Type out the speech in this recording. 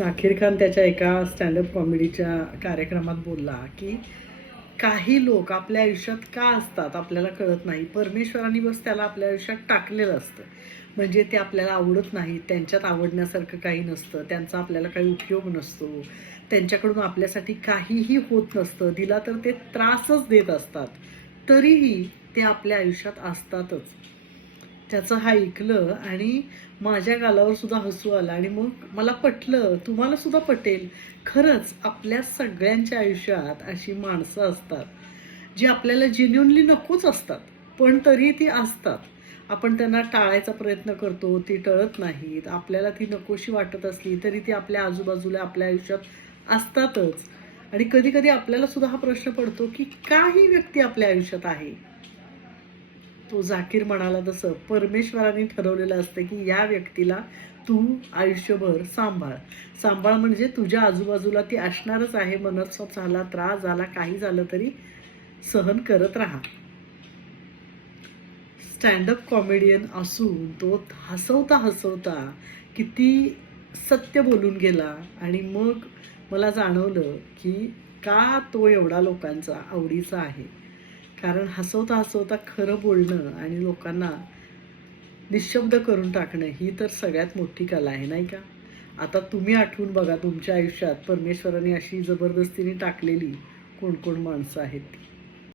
जाकीर खान त्याच्या एका स्टँडअप कॉमेडीच्या कार्यक्रमात बोलला की काही लोक आपल्या आयुष्यात का असतात आपल्याला कळत नाही. परमेश्वरांनी बस त्याला आपल्या आयुष्यात टाकलेलं असतं. म्हणजे ते आपल्याला आवडत नाही, त्यांच्यात आवडण्यासारखं काही नसतं, त्यांचा आपल्याला काही उपयोग नसतो, त्यांच्याकडून आपल्यासाठी काहीही होत नसतं, दिला तर ते त्रासच देत असतात, तरीही ते आपल्या आयुष्यात असतातच. त्याचं हा ऐकलं आणि माझ्या गालावर सुद्धा हसू आलं आणि मग मला पटलं, तुम्हाला सुद्धा पटेल. खरंच आपल्या सगळ्यांच्या आयुष्यात अशी माणसं असतात, जी आपल्याला जेन्युइनली नकोच असतात, पण तरी ती असतात. आपण त्यांना टाळायचा प्रयत्न करतो, ती टळत नाहीत. आपल्याला ती नकोशी वाटत असली तरी ती आपल्या आजूबाजूला आपल्या आयुष्यात असतातच. आणि कधी-कधी आपल्याला सुद्धा हा प्रश्न पडतो, की का ही व्यक्ती आपल्या आयुष्यात आहे? तो जाकीर म्हणाला तसं परमेश्वराने ठरवलेलं असतं की या व्यक्तीला तू आयुष्यभर सांभाळ. सांभाळ म्हणजे तुझ्या आजूबाजूला ती असणारच आहे. मनस्ताप झाला, त्रास झाला, काही झालं तरी सहन करत राहा. स्टँडअप कॉमेडियन असून तो हसवता हसवता किती सत्य बोलून गेला. आणि मग मला जाणवलं की का तो एवढा लोकांचा आवडीचा आहे. कारण हसवता हसवता खरं बोलणं आणि लोकांना निःशब्द करून टाकणं ही तर सगळ्यात मोठी कला आहे, नाही का? आता तुम्ही आठवून बघा तुमच्या आयुष्यात परमेश्वराने अशी जबरदस्तीने टाकलेली कोण कोण माणसं आहेत ती.